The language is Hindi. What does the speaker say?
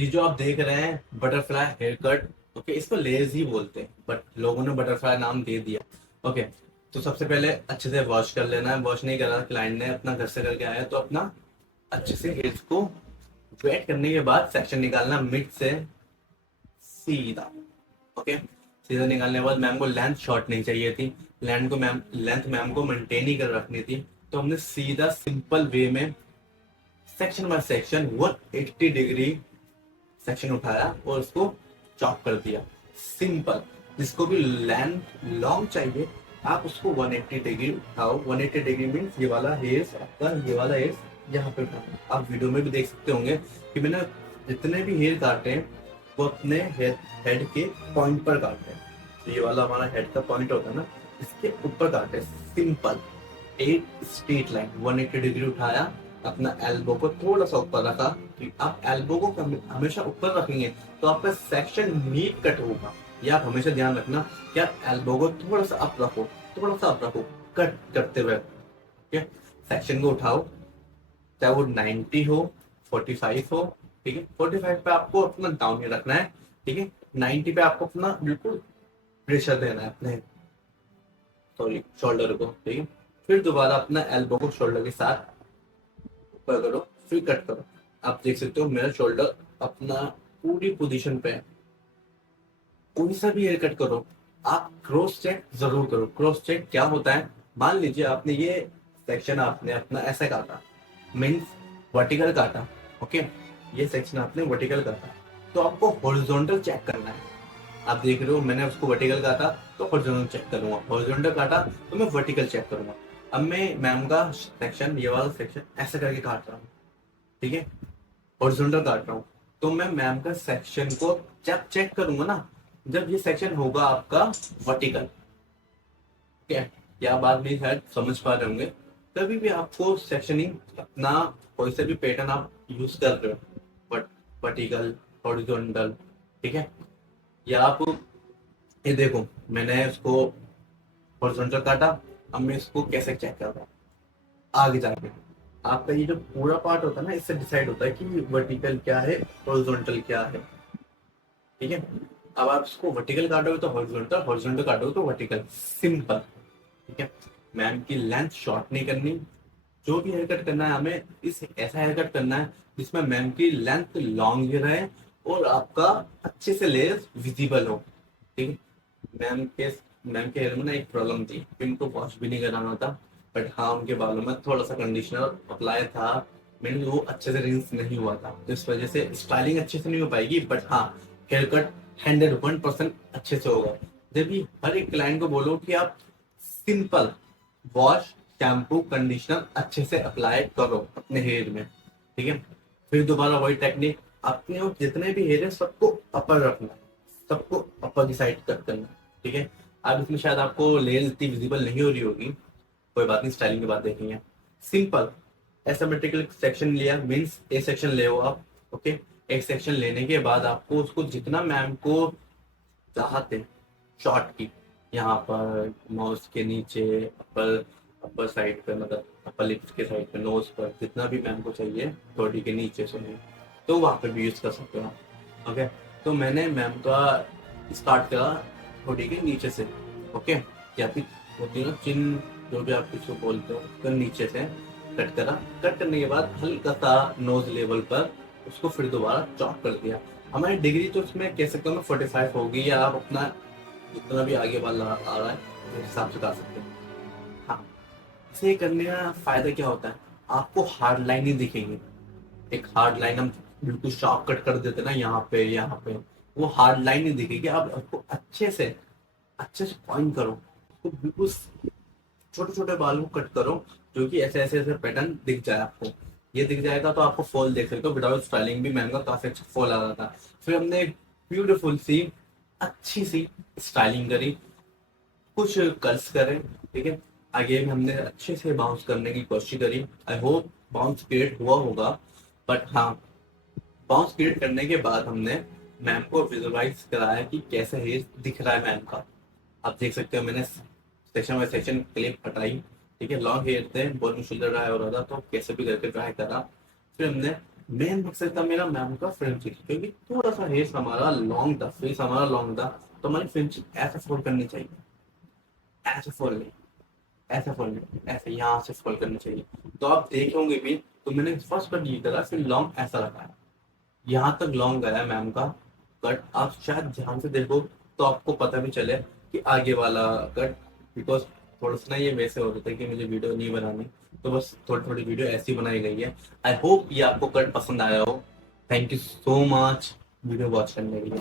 ये जो आप देख रहे हैं बटरफ्लाई हेयर कट, ओके, इसको लेज ही बोलते हैं बट लोगों ने बटरफ्लाई नाम दे दिया। ओके, तो सबसे पहले अच्छे से वॉश कर लेना है। वॉश नहीं करा क्लाइंट ने, अपना घर से करके आया तो अपना अच्छे से हेयर्स को वेट करने के बाद सेक्शन निकालना मिड से सीधा। ओके, सीधा निकालने के बाद मैम को लेंथ शॉर्ट नहीं चाहिए थी, लेंथ मैम को मेंटेन ही कर रखनी थी। तो हमने सीधा सिंपल वे में section by section 180 degree section उठाया और उसको चॉप कर दिया। सिंपल। जिसको भी लेंथ लॉन्ग चाहिए आप उसको 180 डिग्री उठाओ। 180 डिग्री मीन्स ये वाला हेयर्स आपका, ये वाला हेयर्स यहाँ पे उठाओ। आप वीडियो में भी देख सकते होंगे कि मैंने जितने भी हेयर काटे हैं वो अपने हेड के पॉइंट पर काटे हैं। तो ये वाला हमारा हेड का पॉइंट होता है ना, इसके ऊपर काटे। सिंपल एक स्ट्रेट लाइन 180 डिग्री उठाया, अपना एल्बो को थोड़ा सा ऊपर रखा। कि आप एल्बो को हमेशा ऊपर रखेंगे तो आपका सेक्शन नीट कट होगा। ये आप हमेशा ध्यान रखना कि आप एल्बो को थोड़ा सा अप रखो, थोड़ा सा अप रखो कट करते हुए। ठीक है, सेक्शन को उठाओ, चाहे वो 90 हो 45 हो। ठीक है, 45 पे आपको अपना डाउन ही रखना है। ठीक है, 90 पे आपको अपना बिल्कुल प्रेशर देना है अपने सॉरी शोल्डर को। ठीक है, फिर दोबारा अपना एल्बो को शोल्डर के साथ ऊपर करो, फिर कट करो। आप देख सकते हो मेरा शोल्डर अपना पूरी पोजीशन पे है। कोई सा भी हेयर कट करो आप क्रॉस चेक जरूर करो। क्रॉस चेक क्या होता है, मान लीजिए आपने ये सेक्शन आपने अपना ऐसा काटा, मीन्स वर्टिकल काटा। ओके, ये सेक्शन आपने वर्टिकल काटा तो आपको हॉरिजॉन्टल चेक करना है। आप देख रहे हो मैंने उसको वर्टिकल काटा तो हॉरिजॉन्टल चेक करूंगा, हॉरिजॉन्टल काटा तो मैं वर्टिकल चेक करूंगा। अब मैं मैम का सेक्शन, ये वाला सेक्शन ऐसा करके काट रहा हूँ। ठीक है, हॉरिजॉन्टल काट रहा हूँ तो मैं मैम का सेक्शन को जब चेक करूंगा ना, जब ये सेक्शन होगा आपका वर्टिकल। ठीक है, या बात भी शायद समझ पा रहे होंगे। कभी भी आपको सेक्शनिंग अपना कोई सा भी पैटर्न आप यूज कर रहे हो, वर्टिकल हॉरिजॉन्टल, ठीक है, या आप ये देखो मैंने उसको हॉरिजॉन्टल काटा। अब मैं इसको कैसे चेक कर रहा हूँ आगे जाके, आपका ये जो पूरा पार्ट होता है ना इससे डिसाइड होता है कि वर्टिकल क्या है, हॉरिजॉन्टल क्या है। ठीक है, अब आप इसको वर्टिकल काटोगे तो हॉरिजॉन्टल, हॉरिजॉन्टल काटोगे तो वर्टिकल। सिंपल। ठीक है, मैम की लेंथ शॉर्ट नहीं करनी। जो भी हेयर कट करना है हमें इस ऐसा हेयर कट करना है जिसमें मैम की लेंथ लॉन्ग भी रहे और आपका अच्छे से लेयर्स विजिबल हो। ठीक है, मैम के मैम के हेयर में ना एक प्रॉब्लम थी कि उनको वॉश भी नहीं कराना था। बट हाँ, उनके बालों में थोड़ा सा कंडीशनर अप्लाई था, मीन वो अच्छे से रिंस नहीं हुआ था, तो इस वजह से स्टाइलिंग अच्छे से नहीं हो पाएगी। बट हाँ, हेयर कट 101% अच्छे से होगा। जब भी हर एक क्लाइंट को बोलो कि आप सिंपल वॉश, शैम्पू, कंडीशनर अच्छे से अप्लाई करो अपने हेयर में। ठीक है, फिर दोबारा वही टेक्निक, अपने वो जितने भी हेयर है सबको अपर रखना है, सबको अपर की साइड कट करना है। ठीक है, अब इसमें शायद आपको लेयर इतनी विजिबल नहीं हो रही होगी, कोई बात नहीं, स्टाइलिंग के बाद देखेंगे। सिंपल एसोमेट्रिकल सेक्शन लिया मीन्स ए सेक्शन ले आप। ओके, एक सेक्शन लेने के बाद आपको उसको जितना मैम को चाहते हैं शॉर्ट की, यहाँ पर नोज के नीचे, अपर अपर साइड पे, मतलब अपर लिप्स के साइड पे, नोज पर जितना भी मैम को चाहिए, बॉडी के नीचे से नहीं, तो वहाँ पे भी यूज कर सकते हो। ओके, तो मैंने मैम का स्टार्ट करा बॉडी के नीचे से। ओके, या फिर होती है ना चिन, जो भी आप किसी को बोलते हो, उसको नीचे से कट करा। कट करने के बाद हल्का सा नोज लेवल पर उसको फिर दोबारा चॉप कर दिया। हमारी डिग्री तो उसमें कह सकता हूँ मैं 45 होगी, या आप अपना जितना भी आगे वाला आ रहा है उस हिसाब से कर सकते हैं। हाँ, इसे करने का फायदा क्या होता है, आपको हार्ड लाइन ही दिखेंगे। एक हार्ड लाइन हम बिल्कुल शार्प कट कर देते ना यहाँ पे, वो हार्ड लाइन ही दिखेगी। आप उसको अच्छे से पॉइंट करो, तो बिल्कुल छोटे छोटे बालों को कट करो, जो कि ऐसे ऐसे ऐसे पैटर्न दिख जाए आपको। ये दिख जाएगा तो आपको फॉल देख सकते हो। विदाउट स्टाइलिंग भी मैम का काफी अच्छा फॉल आ रहा था। फिर हमने एक ब्यूटीफुल सी अच्छी सी स्टाइलिंग करी, कुछ कर्ल्स करे। ठीक है, आगे में हमने अच्छे से बाउंस करने की कोशिश करी। आई होप बाउंस क्रिएट हुआ होगा। बट हाँ, बाउंस क्रिएट करने के बाद हमने मैम को विजुअलाइज कराया कि कैसा हेयर दिख रहा है मैम का। आप देख सकते हो मैंने सेक्शन बाय सेक्शन क्लिप हटाई। ठीक है, लॉन्ग हेयर थे, बहुत मुश्किल ड्राई हो रहा था तो कैसे भी करके ट्राई करा। फिर हमने मेन मकसद था मेरा मैम का फ्रेंडशिप, क्योंकि थोड़ा सा हेयर हमारा लॉन्ग था, फेस हमारा लॉन्ग था, तो हमारी फ्रेंडशिप ऐसे फोल्ड करनी चाहिए, ऐसे फोल्ड नहीं, ऐसे फोल्ड नहीं, ऐसे यहाँ से फोल्ड करनी चाहिए। तो आप देखे होंगे भी, तो मैंने फर्स्ट कट ये करा, फिर लॉन्ग ऐसा रखा है, यहाँ तक लॉन्ग गया मैम का कट। आप शायद ध्यान से देखो तो आपको पता भी चले कि आगे वाला कट, बिकॉज थोड़ा सा ना ये वैसे हो रहा था कि मुझे वीडियो नहीं बनानी, तो बस थोड़ी थोड़ी वीडियो ऐसी बनाई गई है। आई होप ये आपको कट पसंद आया हो। Thank you so much video watch करने के लिए।